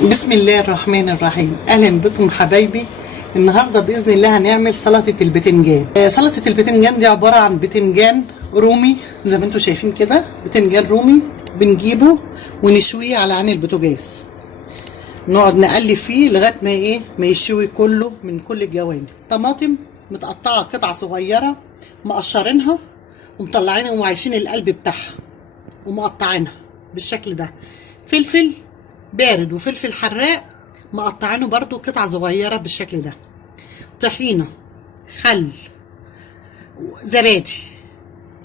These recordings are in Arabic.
بسم الله الرحمن الرحيم. اهلا بكم حبايبي. النهارده باذن الله هنعمل سلطه البتنجان. سلطه البتنجان دي عباره عن بتنجان رومي زي ما انتم شايفين كده. بتنجان رومي بنجيبه ونشويه على عين البوتاجاز، نقعد نقلب فيه لغايه ما يشوي كله من كل الجوانب. طماطم متقطعه قطع صغيره، مقشرينها ومطلعينها وعايشين القلب بتاعها ومقطعينها بالشكل ده. فلفل بارد وفلفل حراق مقطعينه برضو قطع صغيره بالشكل ده. طحينه، خل، زبادي.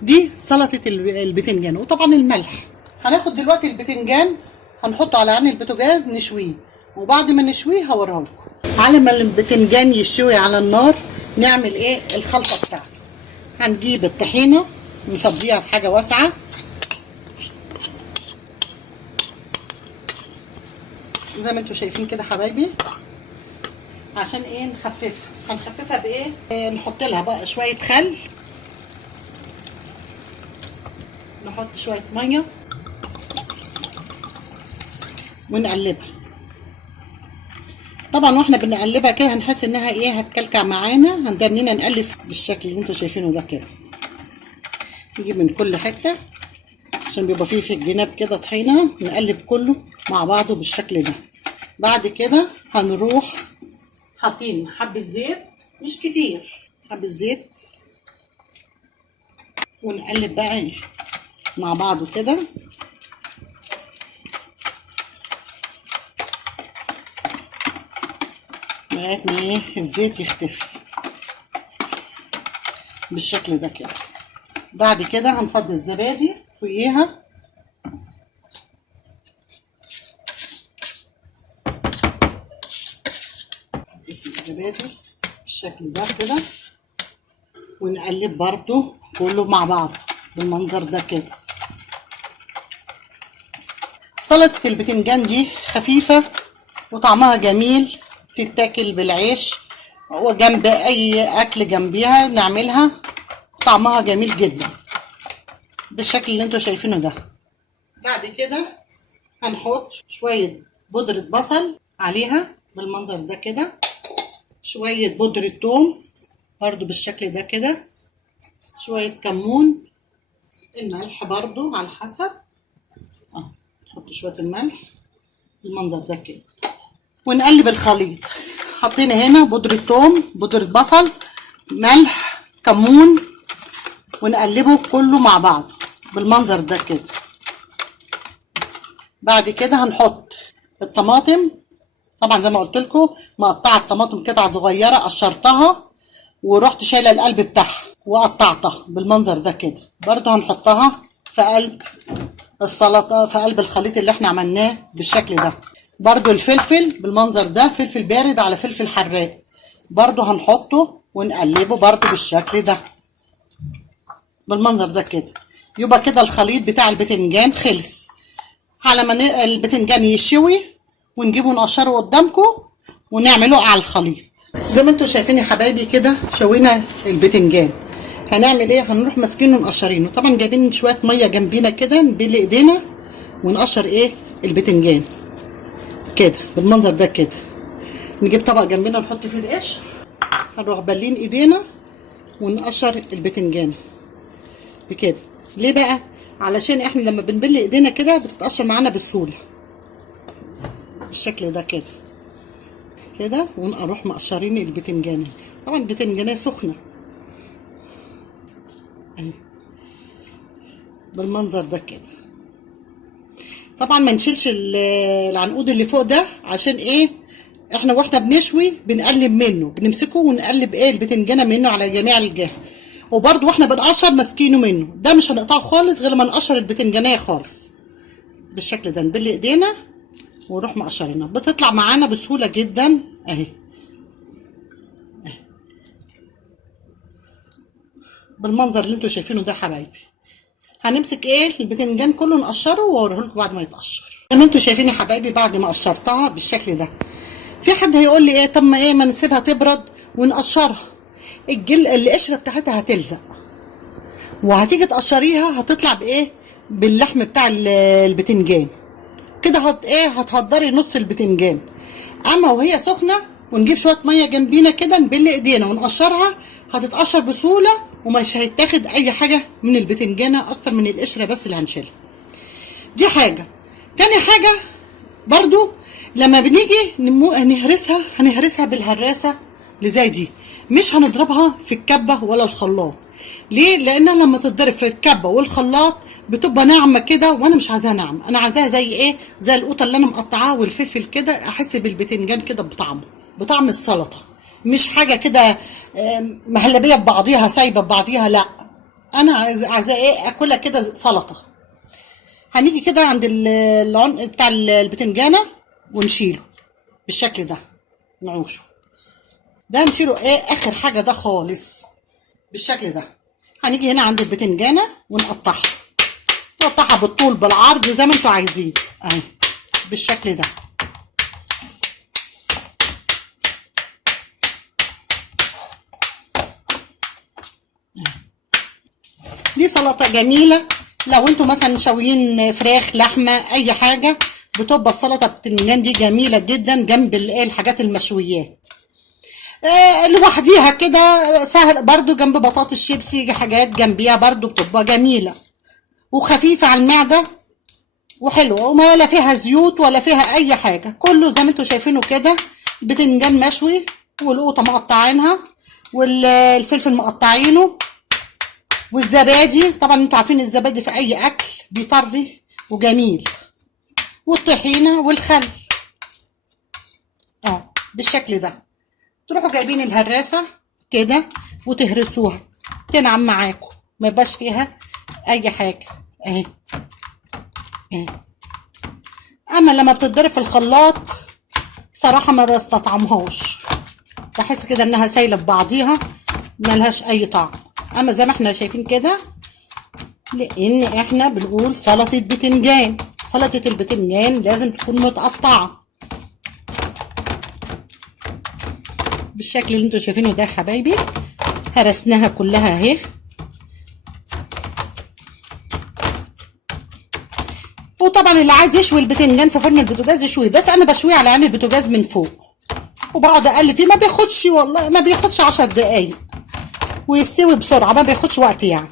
دي سلطه البتنجان. وطبعا الملح. هناخد دلوقتي البتنجان هنحطه على عين البوتاجاز نشويه، وبعد ما نشويه هوريه لكم. على ما البتنجان يشوي على النار نعمل الخلطه بتاعته. هنجيب الطحينه نفضيها في حاجه واسعه، زي ما انتم شايفين كده حبايبي. عشان نخففها. هنخففها نحط لها بقى شويه خل، نحط شويه ميه ونقلبها. طبعا واحنا بنقلبها كده هنحس انها هتكلكع معانا. هندنينا نقلب بالشكل اللي انتم شايفينه ده كده. نجيب من كل حته عشان بيبقى فيه في الجناب كده طحينه، نقلب كله مع بعضه بالشكل ده. بعد كده هنروح حاطين حبه زيت، مش كتير، حبه زيت، ونقلب بقى مع بعضه كده لغايه ما الزيت يختفي بالشكل ده كده. بعد كده هنفضي الزبادي فوقيها، الزبادي بالشكل ده كده، ونقلب برضو كله مع بعض بالمنظر ده كده. سلطة البتنجان دي خفيفة وطعمها جميل، تتاكل بالعيش وجنب اي اكل جنبيها نعملها، طعمها جميل جدا بالشكل اللي انتوا شايفينه ده. بعد كده هنحط شوية بودرة بصل عليها بالمنظر ده كده، شوية بودرة ثوم برضو بالشكل ده كده، شوية كمون، الملح برضو على حسب. نحط شوية الملح بالمنظر ده كده ونقلب الخليط. حطينا هنا بودرة ثوم، بودرة بصل، ملح، كمون، ونقلبه كله مع بعض بالمنظر ده كده. بعد كده هنحط الطماطم. طبعا زي ما قلت لكم مقطعه الطماطم قطع صغيره، قشرتها ورحت شايله القلب بتاعها وقطعتها بالمنظر ده كده. برضو هنحطها في قلب السلطه، في قلب الخليط اللي احنا عملناه بالشكل ده. برضو الفلفل بالمنظر ده، فلفل بارد على فلفل حراق، برضو هنحطه ونقلبه برضو بالشكل ده بالمنظر ده كده. يبقى كده الخليط بتاع البتنجان خلص. على ما البتنجان يشوي ونجيبه نقشره قدامكم ونعمله على الخليط. زي ما انتم شايفين يا حبايبي كده شوينا البتنجان. هنعمل هنروح ماسكينه ونقشرينه. طبعا جايبين شويه ميه جنبينا كده نبل ايدينا ونقشر البتنجان كده بالمنظر ده كده. نجيب طبق جنبنا نحط فيه القشر، هنروح بالين ايدينا ونقشر البتنجان بكده. ليه بقى؟ علشان احنا لما بنبل ايدينا كده بتتقشر معانا بسهوله بالشكل ده كده كده. ونروح مقشرين البتنجانه. طبعا البتنجانه سخنه اهي بالمنظر ده كده. طبعا ما نشيلش العنقود اللي فوق ده، عشان احنا واحنا بنشوي بنقلب منه، بنمسكه ونقلب البتنجانه منه على جميع الجهات. وبرده واحنا بنقشر ماسكينه منه، ده مش هنقطعه خالص غير ما نقشر البتنجانيه خالص بالشكل ده. نبل ايدينا ونروح مقشرينها، بتطلع معانا بسهوله جدا اهي بالمنظر اللي انتوا شايفينه ده حبايبي. هنمسك البتنجان كله نقشره واوريه لكم بعد ما يتقشر. زي ما انتوا شايفين يا حبايبي بعد ما قشرتها بالشكل ده. في حد هيقول لي طب ما نسيبها تبرد ونقشرها، القشره بتاعتها هتلزق وهتيجي تقشريها هتطلع باللحم بتاع البتنجان كده هتهدري نص البتنجان. اما وهي سخنه ونجيب شويه ميه جنبينا كده نبل ايدينا ونقشرها، هتتقشر بسهوله ومش هيتاخد اي حاجه من البتنجانه اكتر من القشره بس اللي هنشيلها. دي حاجه. تاني حاجه برضو لما بنيجي هنهرسها بالهراسه اللي زي دي، مش هنضربها في الكبه ولا الخلاط. ليه؟ لانها لما تتضرب في الكبه والخلاط بتبقى ناعمه كده، وانا مش عايزاها ناعمه، انا عايزاها زي زي القوطه اللي انا مقطعاها والفلفل كده، احس بالبتنجان كده بطعم السلطه، مش حاجه كده مهلبيه ببعضيها سايبه ببعضيها، لا انا عايزاه اكلها كده سلطه. هنيجي كده عند العنق بتاع البتنجانه ونشيله بالشكل ده، نعوشه ده نشيله اخر حاجه ده خالص بالشكل ده. هنيجي هنا عند البتنجانه نقطعها بالطول بالعرض زي ما انتوا عايزين اهي بالشكل ده. دي سلطه جميله لو انتوا مثلا شاويين فراخ لحمه اي حاجه، بتبقى السلطه بتنجان دي جميله جدا جنب الحاجات المشويات. لوحديها كده سهل برضو، جنب بطاطس شيبسي حاجات جنبيها برضو بتبقى جميله وخفيفه على المعده وحلوه، وما لا فيها زيوت ولا فيها اي حاجه، كله زي ما انتوا شايفينه كده. البتنجان مشوي والقوطه مقطعينها والفلفل مقطعينه والزبادي، طبعا انتوا عارفين الزبادي في اي اكل بيطري وجميل، والطحينه والخل بالشكل ده. تروحوا جايبين الهراسه كده وتهرسوها تنعم معاكم، ما يبقاش فيها اي حاجه اهي. اما لما بتتضرب في الخلاط صراحه ما بستطعمهاش، بحس كده انها سايله ببعضيها ملهاش اي طعم. اما زي ما احنا شايفين كده، لان احنا بنقول سلطه بتنجان، سلطه البتنجان لازم تكون متقطعه بالشكل اللي انتوا شايفينه ده يا حبايبي. هرسناها كلها اهي. وطبعا اللي عايز يشوي البتنجان في فرن البوتاجاز يشويه، بس انا بشويه على عين البوتاجاز من فوق وبقعد اقلب فيه، ما بياخدش والله ما بياخدش 10 دقايق ويستوي بسرعه، ما بياخدش وقت يعني.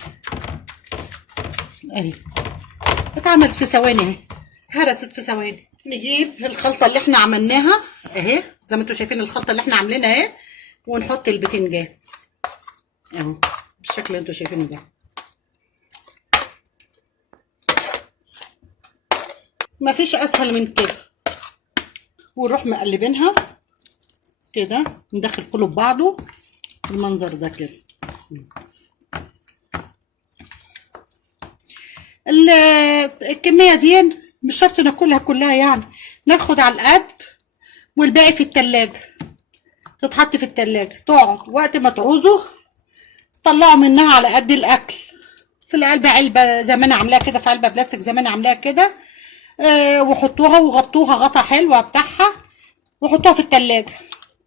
اهي اتعملت في ثواني اهي، هرست في ثواني. نجيب الخلطه اللي احنا عملناها اهي زي ما انتوا شايفين الخلطه اللي احنا عاملينها اهي، ونحط البتنجان اهو بالشكل اللي انتوا شايفينه ده. مفيش اسهل من كده. ونروح مقلبينها كده، ندخل كله ببعضه المنظر ده كده. الكميه دي مش شرط ناكلها كلها يعني، ناخد على القد والباقي في التلاجة، تتحط في التلاجة تقعد وقت ما تعوزوا طلعوا منها على قد الاكل. في العلبه، علبه زي ما انا عاملاها كده، في علبه بلاستيك زي ما انا عاملاها كده، وحطوها وغطوها غطا حلوه بتاعها وحطوها في التلاجة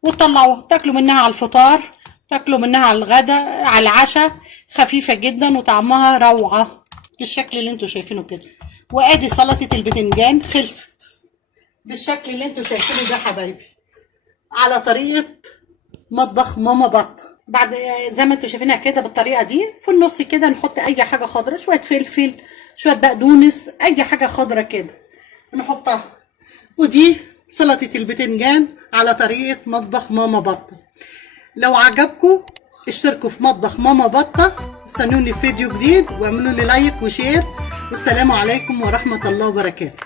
وتطلعوها تاكلوا منها على الفطار، تاكلوا منها على الغداء على العشاء، خفيفه جدا وطعمها روعه بالشكل اللي انتوا شايفينه كده. وادي سلطه البتنجان خلصت بالشكل اللي انتوا شايفينه ده حبايبي، على طريقه مطبخ ماما بطه. بعد زي ما انتوا شايفينها كده بالطريقه دي، في النص كده نحط اي حاجه خضراء، شويه فلفل شويه بقدونس اي حاجه خضراء كده نحطها. ودي سلطه البتنجان على طريقه مطبخ ماما بطه. لو عجبكم اشتركوا في مطبخ ماما بطه، استنوني في فيديو جديد واعملوا لي لايك وشير، والسلام عليكم ورحمه الله وبركاته.